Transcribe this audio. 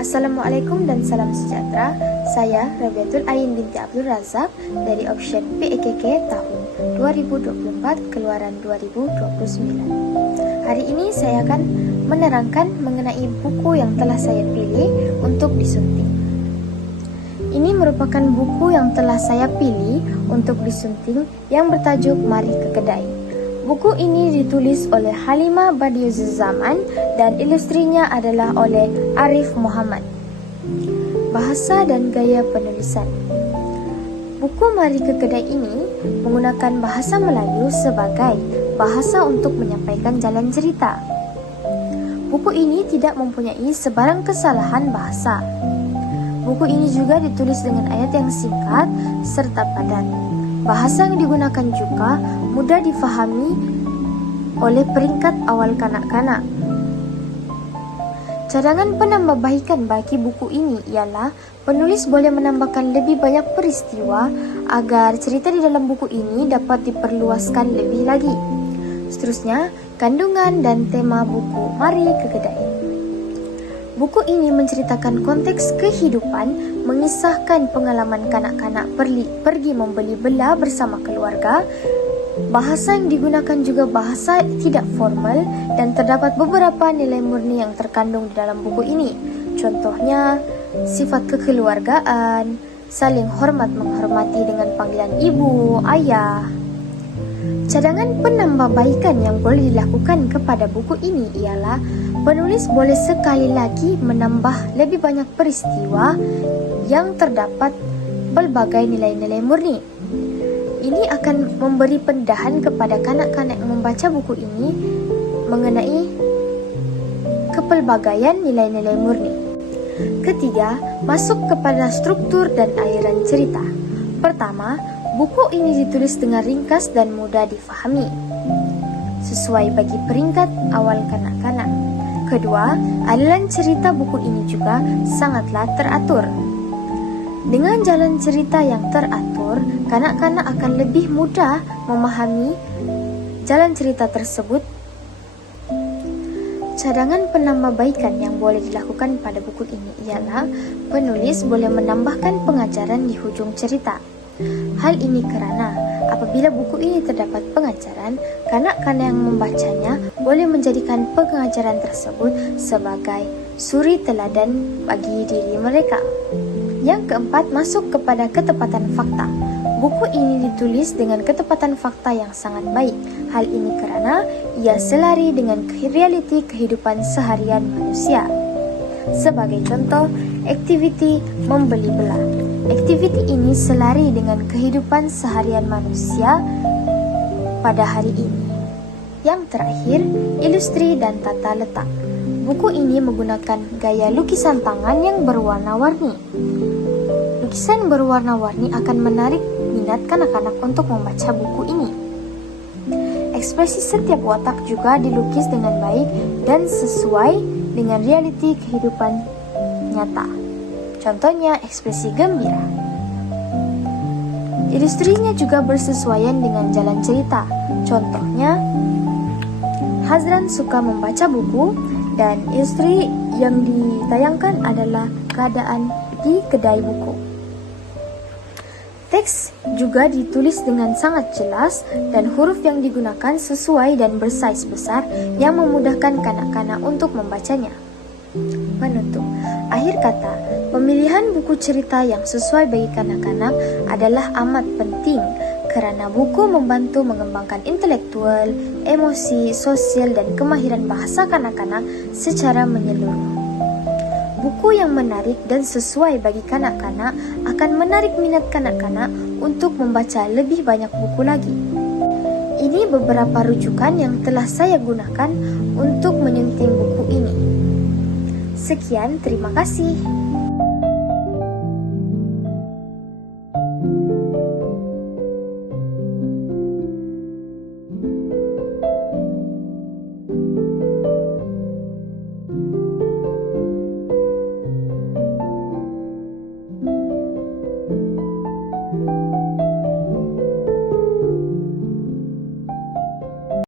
Assalamualaikum dan salam sejahtera. Saya Rabiatul Ain binti Abdul Razak dari option PEKK tahun 2024 keluaran 2029. Hari ini saya akan menerangkan mengenai buku yang telah saya pilih untuk disunting. Ini merupakan buku yang telah saya pilih untuk disunting yang bertajuk Mari ke Kedai. Buku ini ditulis oleh Halimah Badiuzzzaman dan ilustrinya adalah oleh Arif Muhammad. Bahasa dan gaya penulisan. Buku Mari ke Kedai ini menggunakan bahasa Melayu sebagai bahasa untuk menyampaikan jalan cerita. Buku ini tidak mempunyai sebarang kesalahan bahasa. Buku ini juga ditulis dengan ayat yang singkat serta padat. Bahasa yang digunakan juga mudah difahami oleh peringkat awal kanak-kanak. Cadangan penambahbaikan bagi buku ini ialah penulis boleh menambahkan lebih banyak peristiwa agar cerita di dalam buku ini dapat diperluaskan lebih lagi. Seterusnya, kandungan dan tema buku Mari ke Kedai. Buku ini menceritakan konteks kehidupan, mengisahkan pengalaman kanak-kanak pergi membeli bela bersama keluarga. Bahasa yang digunakan juga bahasa tidak formal dan terdapat beberapa nilai murni yang terkandung di dalam buku ini. Contohnya, sifat kekeluargaan, saling hormat menghormati dengan panggilan ibu, ayah. Cadangan penambahbaikan yang boleh dilakukan kepada buku ini ialah penulis boleh sekali lagi menambah lebih banyak peristiwa yang terdapat berbagai nilai-nilai murni. Ini akan memberi pendahan kepada kanak-kanak yang membaca buku ini mengenai kepelbagaian nilai-nilai murni. Ketiga, masuk kepada struktur dan aliran cerita. Pertama, buku ini ditulis dengan ringkas dan mudah difahami, sesuai bagi peringkat awal kanak-kanak. Kedua, aliran cerita buku ini juga sangatlah teratur. Dengan jalan cerita yang teratur, kanak-kanak akan lebih mudah memahami jalan cerita tersebut. Cadangan penambahbaikan yang boleh dilakukan pada buku ini ialah penulis boleh menambahkan pengajaran di hujung cerita. Hal ini kerana apabila buku ini terdapat pengajaran, kanak-kanak yang membacanya boleh menjadikan pengajaran tersebut sebagai suri teladan bagi diri mereka. Yang keempat, masuk kepada ketepatan fakta. Buku ini ditulis dengan ketepatan fakta yang sangat baik. Hal ini kerana ia selari dengan realiti kehidupan seharian manusia. Sebagai contoh, aktiviti membeli bela. Aktiviti ini selari dengan kehidupan seharian manusia pada hari ini. Yang terakhir, ilustri dan tata letak. Buku ini menggunakan gaya lukisan tangan yang berwarna-warni. Lukisan berwarna-warni akan menarik minat kanak-kanak untuk membaca buku ini. Ekspresi setiap watak juga dilukis dengan baik dan sesuai dengan realiti kehidupan nyata. Contohnya, ekspresi gembira. Ilustrinya juga bersesuaian dengan jalan cerita. Contohnya, Hazran suka membaca buku dan ilustri yang ditayangkan adalah keadaan di kedai buku. Teks juga ditulis dengan sangat jelas dan huruf yang digunakan sesuai dan bersaiz besar yang memudahkan kanak-kanak untuk membacanya. Menutup. Akhir kata, pemilihan buku cerita yang sesuai bagi kanak-kanak adalah amat penting kerana buku membantu mengembangkan intelektual, emosi, sosial dan kemahiran bahasa kanak-kanak secara menyeluruh. Buku yang menarik dan sesuai bagi kanak-kanak akan menarik minat kanak-kanak untuk membaca lebih banyak buku lagi. Ini beberapa rujukan yang telah saya gunakan untuk menyunting buku ini. Sekian, terima kasih.